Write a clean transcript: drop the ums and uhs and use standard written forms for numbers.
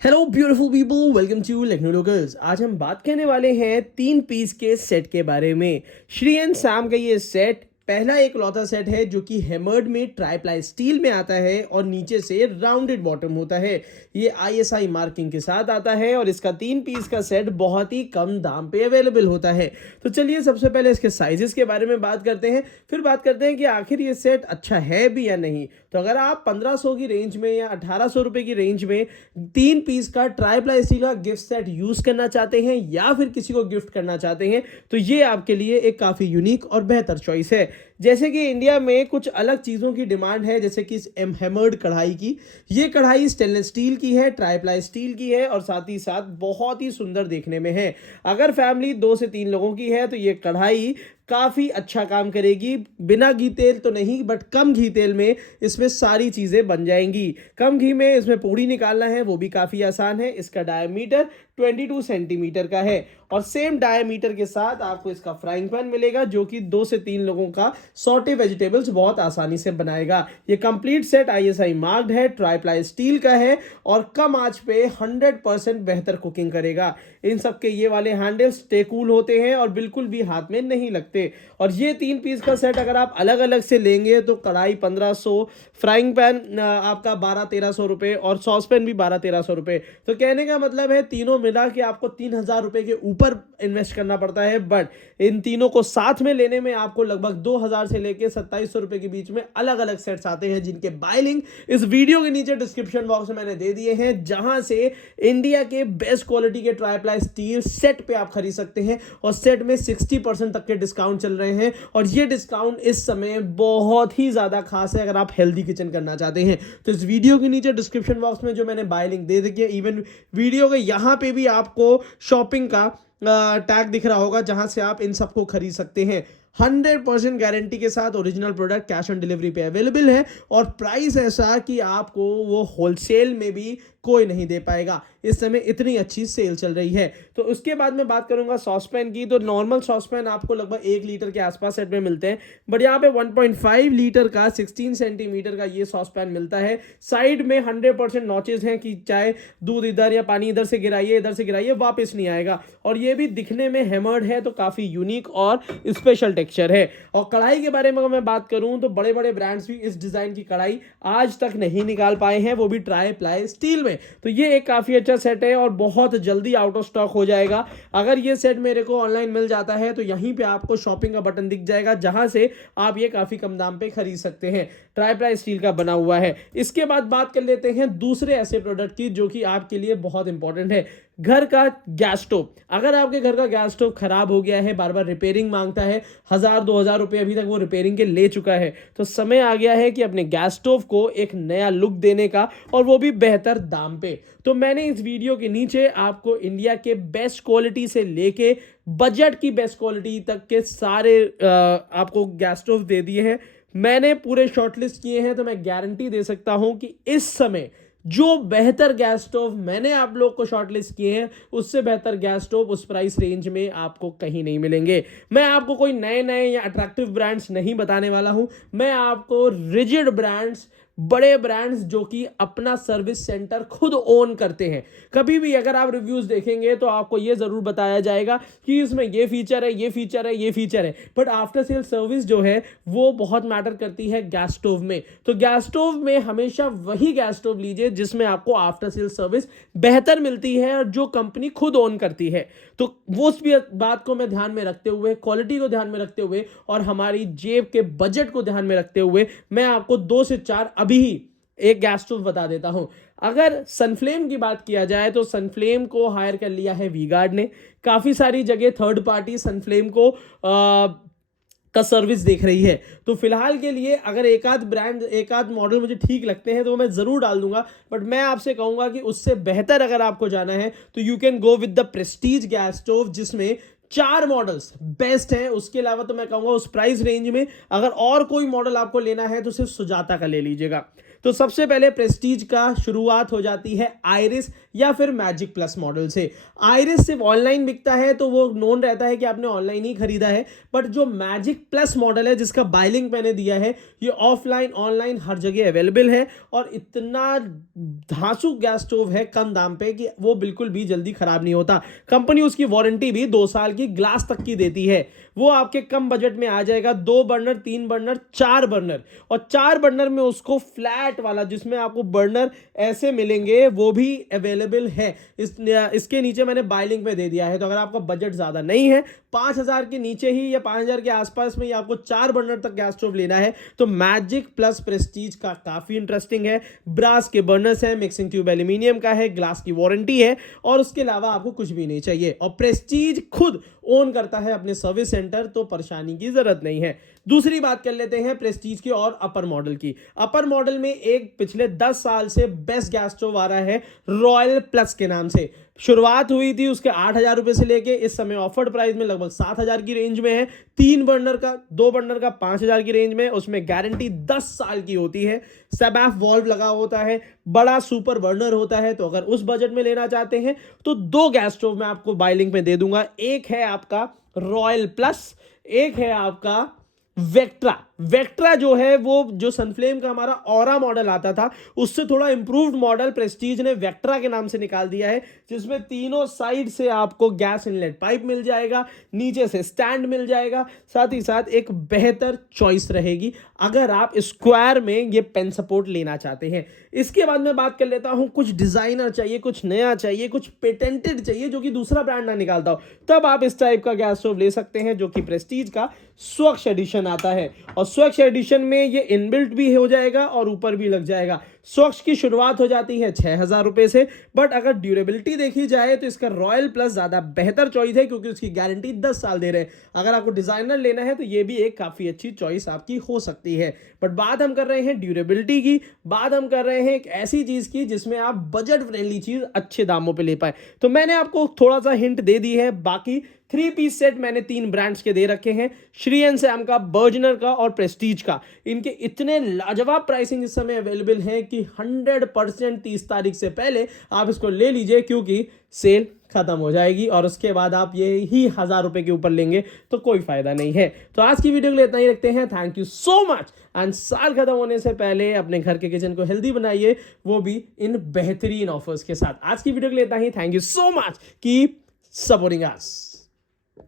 Hello beautiful people, welcome to Lucknow locals. आज हम बात करने वाले हैं 3 पीस के सेट के बारे में। श्री एंड सैम का ये सेट पहला एक लौता सेट है जो कि हैमर्ड में ट्राईप्लाई स्टील में आता है और नीचे से राउंडेड बॉटम होता है। ये आईएसआई मार्किंग के साथ आता है और इसका 3 पीस का सेट बहुत ही कम दाम पे अवेलेबल होता है। तो चलिए सबसे पहले इसके साइजेस के बारे में बात करते हैं, फिर बात करते हैं कि आखिर ये सेट अच्छा है भी या नहीं। तो अगर आप 1500 की रेंज में या 1800 रुपए की रेंज में 3 पीस का ट्राईप्लाई स्टील का गिफ्ट सेट यूज करना चाहते हैं या फिर किसी को गिफ्ट करना चाहते हैं तो ये आपके लिए एक काफी यूनिक और बेहतर चॉइस है। जैसे कि इंडिया में कुछ अलग चीज़ों की डिमांड है, जैसे कि इस हैमर्ड कढ़ाई की। ये कढ़ाई स्टेनलेस स्टील की है, ट्राईप्लाई स्टील की है और साथ ही साथ बहुत ही सुंदर देखने में है। अगर फैमिली 2 से 3 लोगों की है तो ये कढ़ाई काफ़ी अच्छा काम करेगी। बिना घी तेल तो नहीं, बट कम घी तेल में इसमें सारी चीज़ें बन जाएंगी। कम घी में इसमें पूड़ी निकालना है वो भी काफ़ी आसान है। इसका डायमीटर 22 सेंटीमीटर का है और सेम डायमीटर के साथ आपको इसका फ्राइंग पैन मिलेगा जो कि 2 से 3 लोगों का सॉटे वेजिटेबल्स बहुत आसानी से बनाएगा। ये कंप्लीट सेट आईएसआई मार्क्ड है, ट्राईप्लाई स्टील का है और कम आंच पे 100% बेहतर कुकिंग करेगा। इन सब के ये वाले हैंडल्स स्टे कूल होते हैं और बिल्कुल भी हाथ में नहीं लगते। और ये 3 पीस का सेट अगर आप अलग अलग से लेंगे तो कढ़ाई 1500, फ्राइंग पैन आपका 1200-1300 रुपए और सॉस पैन भी 1200-1300 रुपए। तो कहने का मतलब है तीनों मिला के आपको 3000 रुपए के ऊपर इन्वेस्ट करना पड़ता है, बट इन तीनों को साथ में लेने में आपको लगभग 2000 से लेके 2700 रुपए के बीच में अलग अलग सेट्स आते हैं, जिनके बाय लिंक इस वीडियो के नीचे डिस्क्रिप्शन बॉक्स में मैंने दे दिए हैं, जहां से इंडिया के बेस्ट क्वालिटी के ट्राईप्लाई स्टील सेट पे आप खरीद सकते हैं। और सेट में 60% तक के डिस्काउंट चल रहे हैं और ये डिस्काउंट इस समय बहुत ही ज्यादा खास है अगर आप हेल्दी किचन करना चाहते हैं। तो इस वीडियो के नीचे डिस्क्रिप्शन बॉक्स में जो मैंने बाय लिंक दे रखी है, इवन वीडियो के यहां पे भी आपको शॉपिंग का टैग दिख रहा होगा जहां से आप इन सबको खरीद सकते हैं। 100% गारंटी के साथ original product cash on delivery पे अवेलेबल है और प्राइस ऐसा कि आपको वो होलसेल में भी कोई नहीं दे पाएगा। इस समय इतनी अच्छी सेल चल रही है। तो उसके बाद मैं बात करूंगा सॉसपैन की। तो नॉर्मल सॉसपैन आपको लगभग 1 लीटर के आसपास सेट में मिलते हैं, बट यहाँ पे 1.5 लीटर का 16 सेंटीमीटर का ये सॉसपैन मिलता है। साइड में 100% नॉचेस हैं कि चाहे दूध इधर या पानी इधर से गिराइए वापस नहीं आएगा। और ये भी दिखने में हैमर्ड है तो काफी यूनिक और स्पेशल टेक्सचर है। और कढ़ाई के बारे में अगर मैं बात करूं तो बड़े बड़े ब्रांड्स भी इस डिजाइन की कढ़ाई आज तक नहीं निकाल पाए हैं, वो भी ट्राईप्लाई स्टील में। तो ये एक काफी अच्छा सेट है और बहुत जल्दी आउट ऑफ स्टॉक हो जाएगा। अगर ये सेट मेरे को ऑनलाइन मिल जाता है तो यहीं पे आपको शॉपिंग का बटन दिख जाएगा जहां से आप ये काफी कम दाम पे खरीद सकते हैं। ट्राईप्लाई स्टील का बना हुआ है। इसके बाद बात कर लेते हैं दूसरे ऐसे प्रोडक्ट की जो कि आपके लिए बहुत इंपॉर्टेंट है, घर का गैस स्टोव। अगर आपके घर का गैस स्टोव खराब हो गया है, बार बार रिपेयरिंग मांगता है, 1000-2000 रुपए अभी तक वो रिपेयरिंग के ले चुका है, तो समय आ गया है कि अपने गैस स्टोव को एक नया लुक देने का, और वो भी बेहतर दाम पे। तो मैंने इस वीडियो के नीचे आपको इंडिया के बेस्ट क्वालिटी से लेके बजट की बेस्ट क्वालिटी तक के सारे आपको गैस स्टोव दे दिए हैं। मैंने पूरे शॉर्टलिस्ट किए हैं, तो मैं गारंटी दे सकता हूं कि इस समय जो बेहतर गैस स्टोव मैंने आप लोग को शॉर्टलिस्ट किए हैं, उससे बेहतर गैस स्टोव उस प्राइस रेंज में आपको कहीं नहीं मिलेंगे। मैं आपको कोई नए नए या अट्रैक्टिव ब्रांड्स नहीं बताने वाला हूं, मैं आपको रिजिड ब्रांड्स, बड़े ब्रांड्स जो कि अपना सर्विस सेंटर खुद ओन करते हैं। कभी भी अगर आप रिव्यूज देखेंगे तो आपको यह जरूर बताया जाएगा कि इसमें ये फीचर है, ये फीचर है, ये फीचर है, बट आफ्टर सेल सर्विस जो है वो बहुत मैटर करती है गैस स्टोव में। तो गैस स्टोव में हमेशा वही गैस स्टोव लीजिए जिसमें आपको आफ्टर सेल सर्विस बेहतर मिलती है और जो कंपनी खुद ओन करती है। तो वो उस बात को मैं ध्यान में रखते हुए, क्वालिटी को ध्यान में रखते हुए और हमारी जेब के बजट को ध्यान में रखते हुए मैं आपको 2 से 4 अभी ही एक गैस स्टोव बता देता हूं। अगर सनफ्लेम की बात किया जाए तो सनफ्लेम को हायर कर लिया है वी-गार्ड ने। काफी सारी जगह थर्ड पार्टी सनफ्लेम को का सर्विस देख रही है। तो फिलहाल के लिए अगर एक आध ब्रांड, एक आध मॉडल मुझे ठीक लगते हैं तो मैं जरूर डाल दूंगा, बट मैं आपसे कहूंगा कि उससे बेहतर अगर आपको जाना है तो you can go with the Prestige gas stove, जिसमें 4 मॉडल्स बेस्ट हैं। उसके अलावा तो मैं कहूंगा उस प्राइस रेंज में अगर और कोई मॉडल आपको लेना है तो सिर्फ सुजाता का ले लीजिएगा। तो सबसे पहले प्रेस्टीज का शुरुआत हो जाती है आइरिस या फिर मैजिक प्लस मॉडल से। आइरिस सिर्फ ऑनलाइन बिकता है तो वो नोन रहता है कि आपने ऑनलाइन ही खरीदा है, बट जो मैजिक प्लस मॉडल है जिसका बाय लिंक मैंने दिया है, ये ऑफलाइन ऑनलाइन हर जगह अवेलेबल है और इतना धांसू गैस स्टोव है कम दाम पे कि वो बिल्कुल भी जल्दी खराब नहीं होता। कंपनी उसकी वारंटी भी 2 साल की ग्लास तक की देती है। वो आपके कम बजट में आ जाएगा, 2 बर्नर, 3 बर्नर, 4 बर्नर, और 4 बर्नर में उसको फ्लैट वाला जिसमें आपको बर्नर ऐसे मिलेंगे वो भी अवेलेबल है। इसके नीचे मैंने बाय लिंक में दे दिया है। तो अगर आपका बजट ज्यादा नहीं है, 5,000 के नीचे ही या 5,000 के आसपास में ही आपको 4 बर्नर तक गैस स्टोव लेना है, तो मैजिक प्लस प्रेस्टीज का काफी इंटरेस्टिंग है। ब्रास के बर्नर्स हैं, मिक्सिंग ट्यूब एल्यूमिनियम का है, ग्लास की वारंटी है और उसके अलावा आपको कुछ भी नहीं चाहिए। और प्रेस्टीज खुद ओन करता है अपने सर्विस सेंटर, तो परेशानी की जरूरत नहीं है। दूसरी बात कर लेते हैं प्रेस्टीज की और अपर मॉडल की। अपर मॉडल में एक पिछले 10 साल से बेस्ट गैस स्टोव आ रहा है रॉयल प्लस के नाम से। शुरुआत हुई थी उसके 8,000 रुपए से लेके इस समय ऑफर्ड प्राइस में लगभग 7,000 की रेंज में है। 3 बर्नर का, 2 बर्नर का 5,000 की रेंज में। उसमें गारंटी 10 साल की होती है। सबैफ वॉल्व लगा होता है, बड़ा सुपर बर्नर होता है। तो अगर उस बजट में लेना चाहते हैं तो 2 गैस स्टोव मैं आपको बाय लिंक में दे दूंगा। एक है आपका रॉयल प्लस, एक है आपका वेक्ट्रा। वेक्ट्रा जो है वो जो सनफ्लेम का हमारा ऑरा मॉडल आता था उससे थोड़ा इंप्रूव्ड मॉडल प्रेस्टीज ने वेक्ट्रा के नाम से निकाल दिया है, जिसमें तीनों साइड से आपको गैस इनलेट पाइप मिल जाएगा, नीचे से स्टैंड मिल जाएगा, साथ ही साथ एक बेहतर चॉइस रहेगी अगर आप स्क्वायर में ये पेन सपोर्ट लेना चाहते हैं। इसके बाद मैं बात कर लेता हूं कुछ डिजाइनर चाहिए, कुछ नया चाहिए, कुछ पेटेंटेड चाहिए जो कि दूसरा ब्रांड ना निकालता हो, तब आप इस टाइप का गैस स्टोव ले सकते हैं जो कि प्रेस्टीज का स्वच्छ एडिशन आता है। और स्वच्छ एडिशन में ये इनबिल्ट भी हो जाएगा और ऊपर भी लग जाएगा। स्वच्छ की शुरुआत हो जाती है 6,000 रुपए से, बट अगर ड्यूरेबिलिटी देखी जाए तो इसका रॉयल प्लस ज्यादा बेहतर चॉइस है क्योंकि उसकी गारंटी 10 साल दे रहे हैं। अगर आपको डिजाइनर लेना है तो ये भी एक काफी अच्छी चॉइस आपकी हो सकती है। बट बात हम कर रहे हैं ड्यूरेबिलिटी की, बात हम कर रहे हैं एक ऐसी चीज की जिसमें आप बजट फ्रेंडली चीज अच्छे दामों पे ले पाए। तो मैंने आपको थोड़ा सा हिंट दे दी है। बाकी 3 पीस सेट मैंने 3 ब्रांड्स के दे रखे हैं, श्री एंड सैम का, बर्जनर का और प्रेस्टीज का। इनके इतने लाजवाब प्राइसिंग इस समय अवेलेबल है कि 100% 30 तारीख से पहले आप इसको ले लीजिए क्योंकि सेल खत्म हो जाएगी और उसके बाद आप ये ही 1,000 रुपए के ऊपर लेंगे तो कोई फायदा नहीं है। तो आज की वीडियो के लिए इतना ही रखते हैं। Thank you so much. And साल खत्म होने से पहले अपने घर के किचन को हेल्दी बनाइए, वो भी इन बेहतरीन ऑफर्स के साथ। आज की वीडियो के लिए इतना ही। Thank you so much. Keep supporting us.